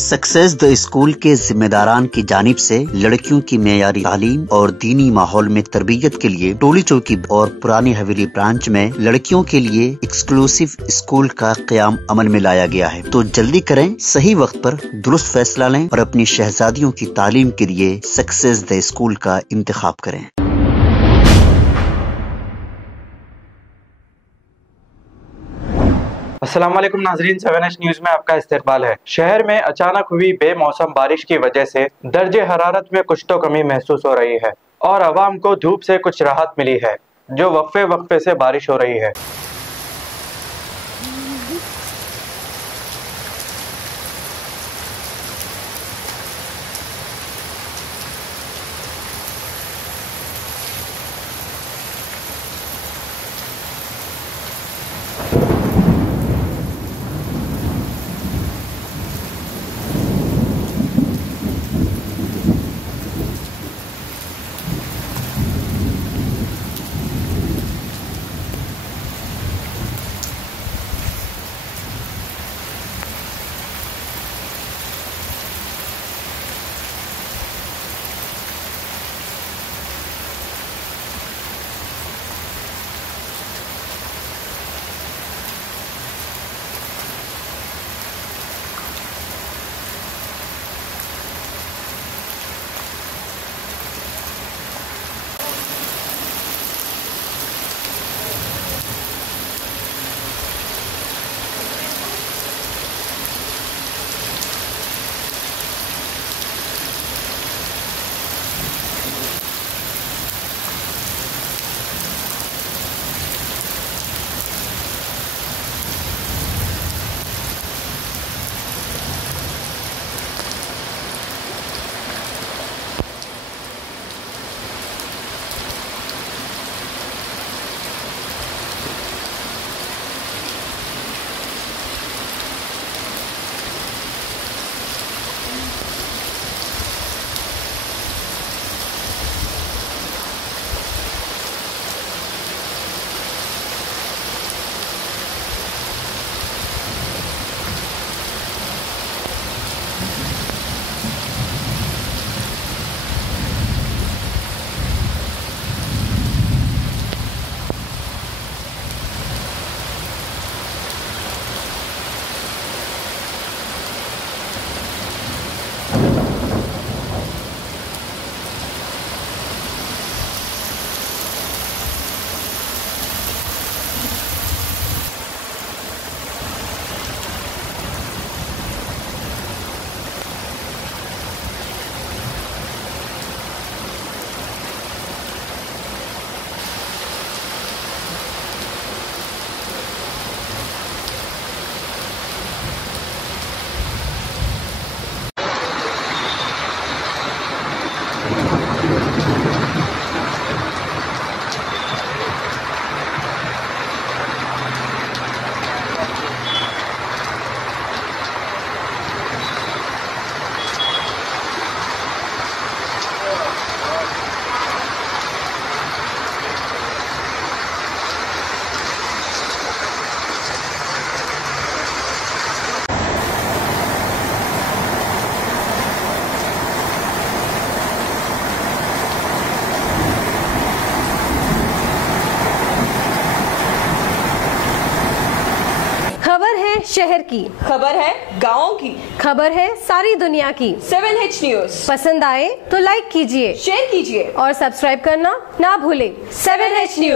Success the school के जिम्मेदारान की जानिब से लड़कियों की मेयारी तालीम और दीनी माहौल में तरबियत के लिए टोली चौकी और पुरानी हवेली ब्रांच में लड़कियों के लिए एक्सक्लूसिव स्कूल का क़याम अमल में लाया गया है। तो जल्दी करें, सही वक्त पर दुरुस्त फैसला लें और अपनी शहजादियों की तालीम के लिए सक्सेस द स्कूल का इंतखाब करें। अस्सलाम वालेकुम नाजरीन, 7H न्यूज में आपका इस्तकबाल है। शहर में अचानक हुई बेमौसम बारिश की वजह से दर्जे हरारत में कुछ तो कमी महसूस हो रही है और आवाम को धूप से कुछ राहत मिली है, जो वक्फे वक्फे से बारिश हो रही है। शहर की खबर है, गाँव की खबर है, सारी दुनिया की। 7H न्यूज पसंद आए तो लाइक कीजिए, शेयर कीजिए और सब्सक्राइब करना ना भूलें। 7H news.